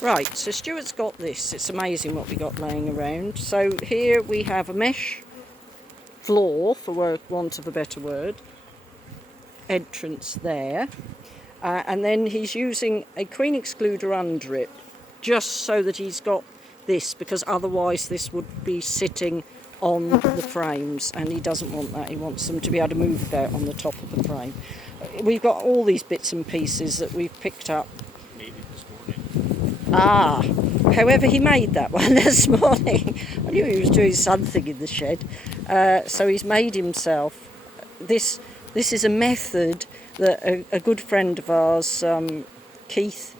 Right, so Stuart's got this. It's amazing what we got laying around. So here we have a mesh floor, for want of a better word, entrance there. And then he's using a queen excluder under it, just so that he's got this, because otherwise this would be sitting on the frames, and he doesn't want that. He wants them to be able to move out on the top of the frame. We've got all these bits and pieces that we've picked up. Maybe this morning. Ah, however he made that one this morning. I knew he was doing something in the shed. So he's made himself. This is a method that a good friend of ours, Keith,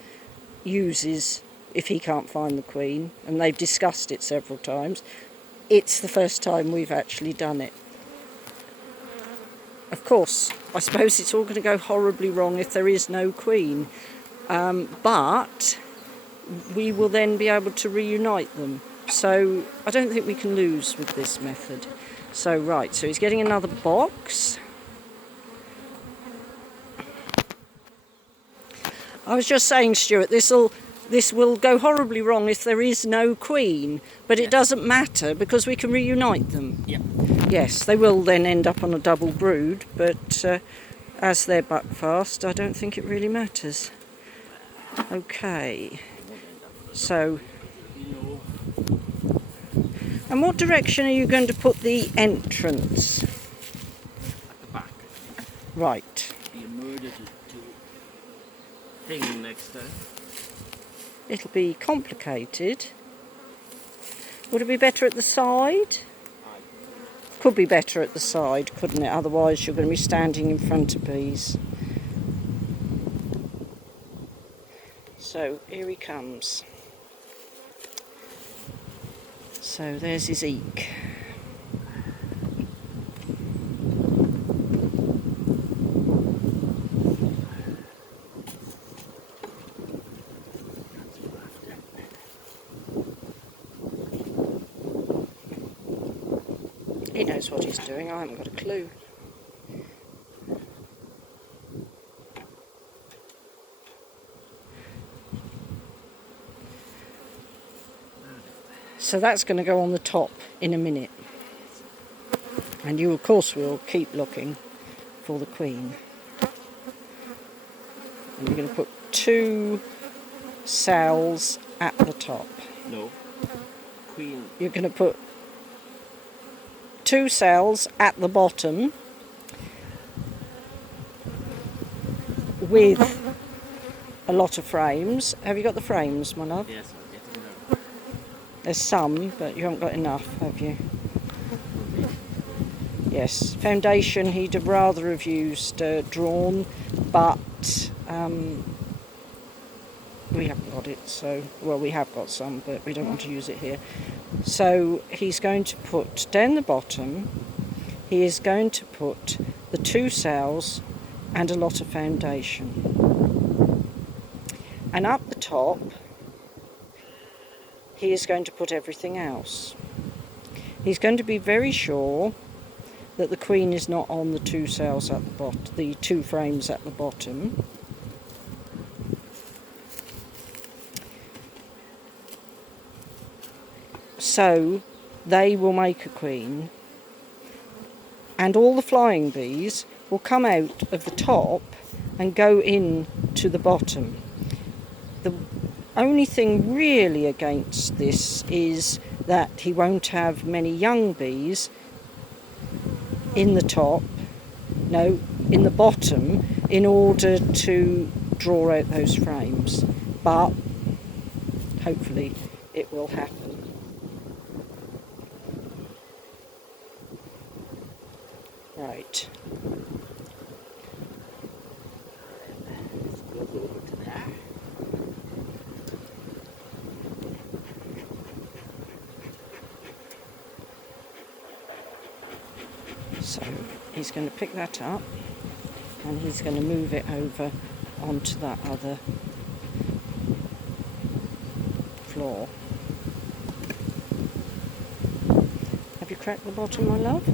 uses if he can't find the queen, and they've discussed it several times. It's the first time we've actually done it. Of course, I suppose it's all going to go horribly wrong if there is no queen, but we will then be able to reunite them. So I don't think we can lose with this method. So right, so he's getting another box. I was just saying, Stuart, this will go horribly wrong if there is no queen, but it doesn't matter because we can reunite them. Yeah. Yes, they will then end up on a double brood, but as they're buckfast, I don't think it really matters. Okay, so, and what direction are you going to put the entrance? At the back. Right. Be a murder to hang next time. It'll be complicated. Would it be better at the side? Could be better at the side, couldn't it? Otherwise you're going to be standing in front of bees. So here he comes. So there's his eek. He knows what he's doing, I haven't got a clue. So that's going to go on the top in a minute. And you, of course, will keep looking for the queen. And you're going to put 2 cells at the top. No. Queen. You're going to put 2 cells at the bottom with a lot of frames. Have you got the frames, my love? Yes, I'll get them now. There's some, but you haven't got enough, have you? Yes, foundation he'd have rather have used drawn, but we haven't got it, so, well, we have got some, but we don't want to use it here. So he's going to put down the bottom, he is going to put the 2 cells and a lot of foundation. And up the top, he is going to put everything else. He's going to be very sure that the queen is not on the 2 cells at the bottom, the 2 frames at the bottom. So they will make a queen, and all the flying bees will come out of the top and go in to the bottom. The only thing really against this is that he won't have many young bees in the top, no, in the bottom, in order to draw out those frames. But hopefully it will happen. Right. So he's going to pick that up and he's going to move it over onto that other floor. Have you cracked the bottom, my love?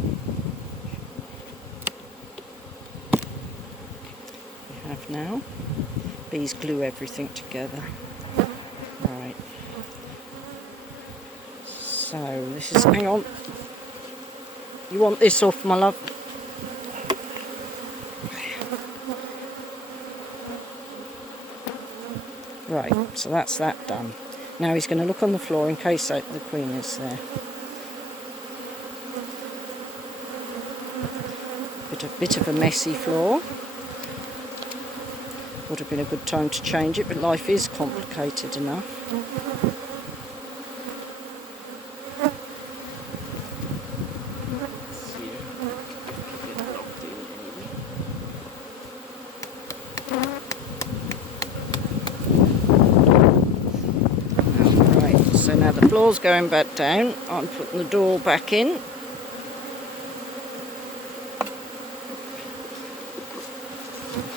You have now. Bees glue everything together. Right. So this is, hang on. You want this off, my love? Right, so that's that done. Now he's going to look on the floor in case the queen is there. Bit of a messy floor. Would have been a good time to change it, but life is complicated enough. Right, so now the floor's going back down. I'm putting the door back in.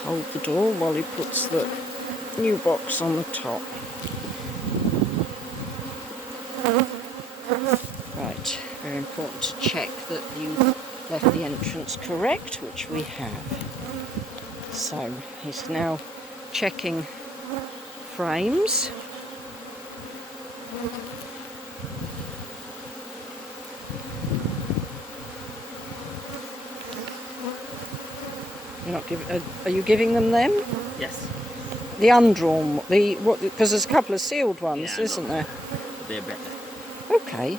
Hold the door while he puts the new box on the top. Right, very important to check that you left the entrance correct, which we have. So he's now checking frames. You're not are you giving them? Yes. The undrawn, because there's a couple of sealed ones, Yeah, isn't there? They're better. Okay.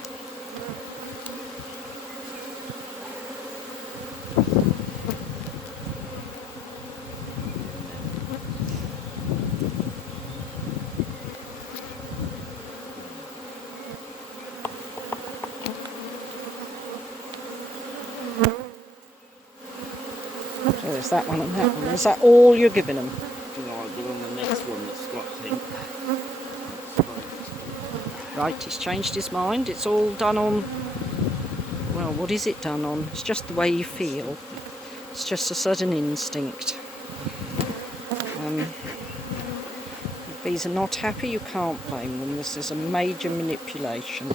So there's that one and that one. Is that all you're giving them? I'll give them the next one that's got thing. Right, he's changed his mind. It's all done on, well, what is it done on? It's just the way you feel. It's just a sudden instinct. If bees are not happy, you can't blame them. This is a major manipulation.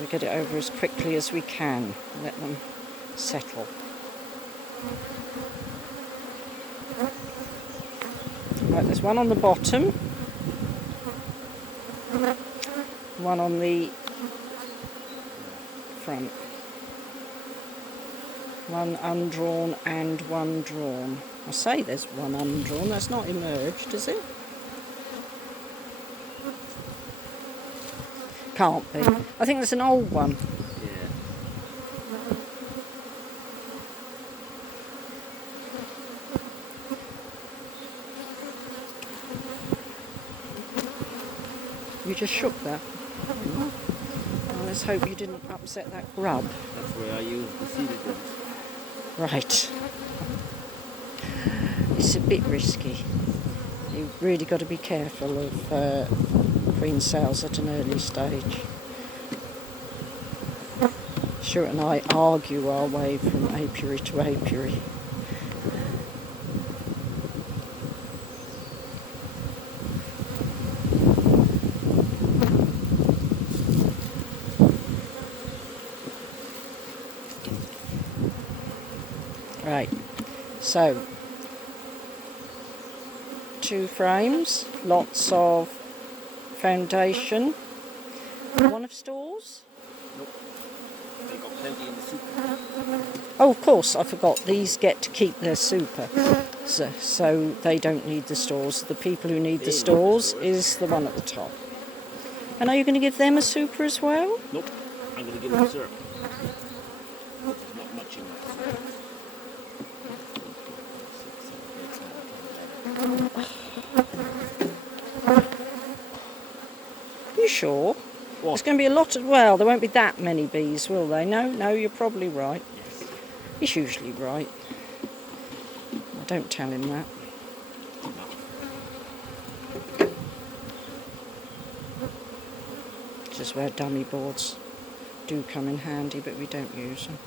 We get it over as quickly as we can. Let them settle. Right, there's one on the bottom. One on the front. One undrawn and one drawn. I say there's one undrawn. That's not emerged, is it? Can't be. I think there's an old one. Yeah. You just shook that. Well, let's hope you didn't upset that grub. That's where I use the seeded ones. Right. It's a bit risky. You've really got to be careful of queen cells at an early stage. Stuart and I argue our way from apiary to apiary. Right, so 2 frames, lots of foundation. One of stores? Nope. They got plenty in the soup. Oh, of course, I forgot. These get to keep their super, so they don't need the stores. The people who need the stores is the one at the top. And are you going to give them a super as well? Nope. I'm going to give them syrup. There's not much in that syrup. You sure? What? There's going to be a lot of, well, there won't be that many bees, will they? No, you're probably right. Yes. He's usually right. Don't tell him that. This is where dummy boards do come in handy, but we don't use them.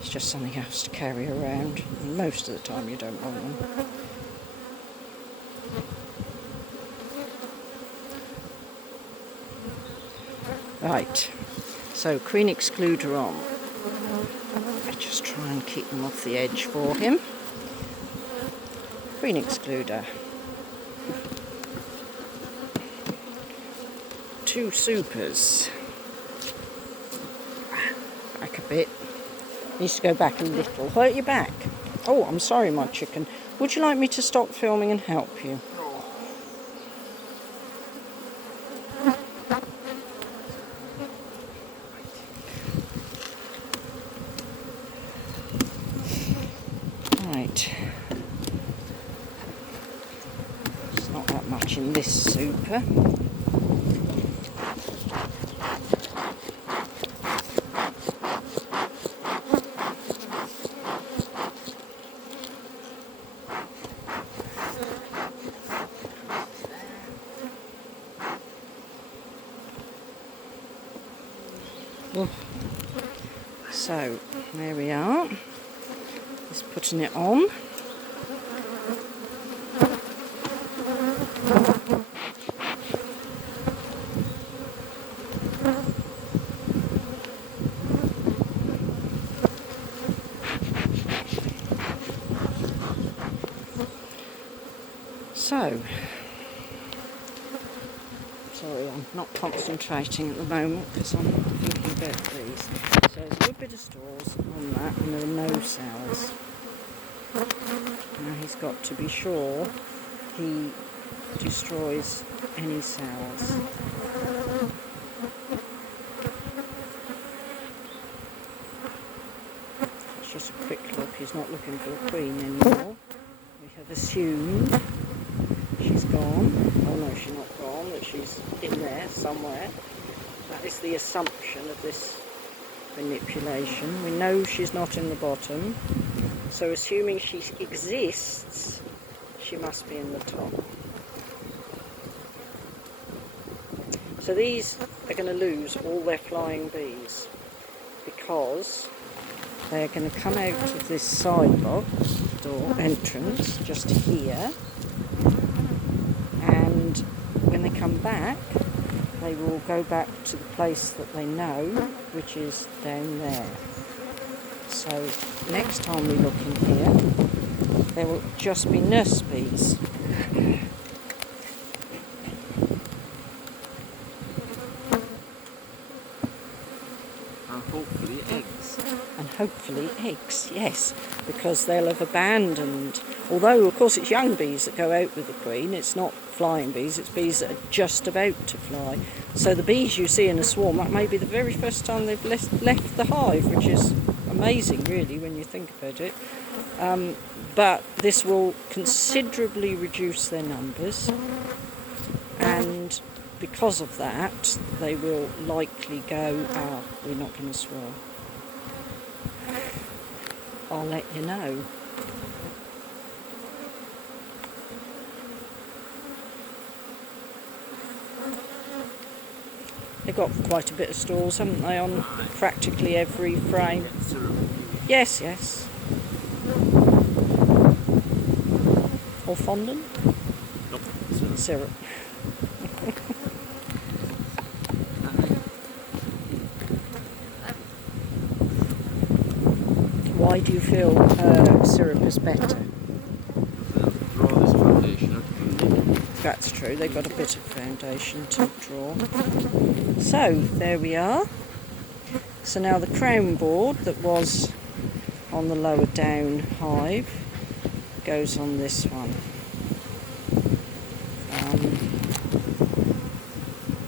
It's just something else to carry around, and most of the time you don't want them. Right, so queen excluder on. I just try and keep them off the edge for him. Queen excluder. 2 supers. bit. Needs to go back a little. Hurt your back? Oh, I'm sorry, my chicken. Would you like me to stop filming and help you? Right. There's not that much in this super. So, there we are. Just putting it on. So, sorry, I'm not concentrating at the moment because I'm thinking about these. So there's a good bit of stores on that, and there are no cells. Now he's got to be sure he destroys any cells. It's just a quick look. He's not looking for a queen anymore. We have assumed she's gone. Oh no, she's not gone, that she's in there somewhere. That is the assumption of this manipulation. We know she's not in the bottom, so assuming she exists, she must be in the top. So these are going to lose all their flying bees because they're going to come out of this side box door entrance just here, and when they come back they will go back to the place that they know, which is down there. So next time we look in here, there will just be nurse bees. And hopefully eggs. And hopefully eggs, yes, because they'll have abandoned, although of course it's young bees that go out with the queen, it's not flying bees, it's bees that are just about to fly. So the bees you see in a swarm, that may be the very first time they've left the hive, which is amazing really when you think about it. But this will considerably reduce their numbers, and because of that they will likely go, we're not going to swarm. I'll let you know. They've got quite a bit of stalls, haven't they, on practically every frame? Yes, yes. Or fondant? Nope. Syrup. Why do you feel syrup is better? Draw this foundation out. That's true, they've got a bit of foundation to draw. So, there we are. So now the crown board that was on the lower down hive goes on this one.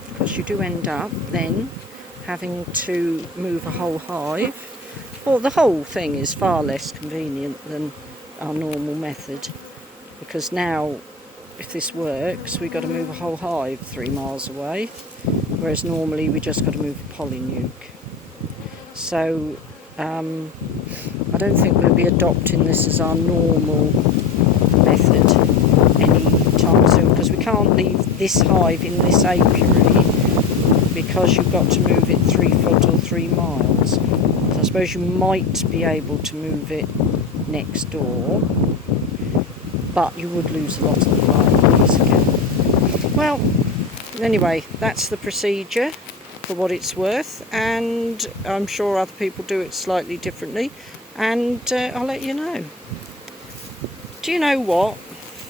Because you do end up then having to move a whole hive. Well, the whole thing is far less convenient than our normal method, because now if this works we've got to move a whole hive 3 miles away, whereas normally we just got to move a polynuke. So I don't think we'll be adopting this as our normal method any time soon, because we can't leave this hive in this apiary because you've got to move it 3 foot or 3 miles. So I suppose you might be able to move it next door, but you would lose a lot of the flying bees again. Well, anyway, that's the procedure for what it's worth, and I'm sure other people do it slightly differently, and I'll let you know. Do you know what?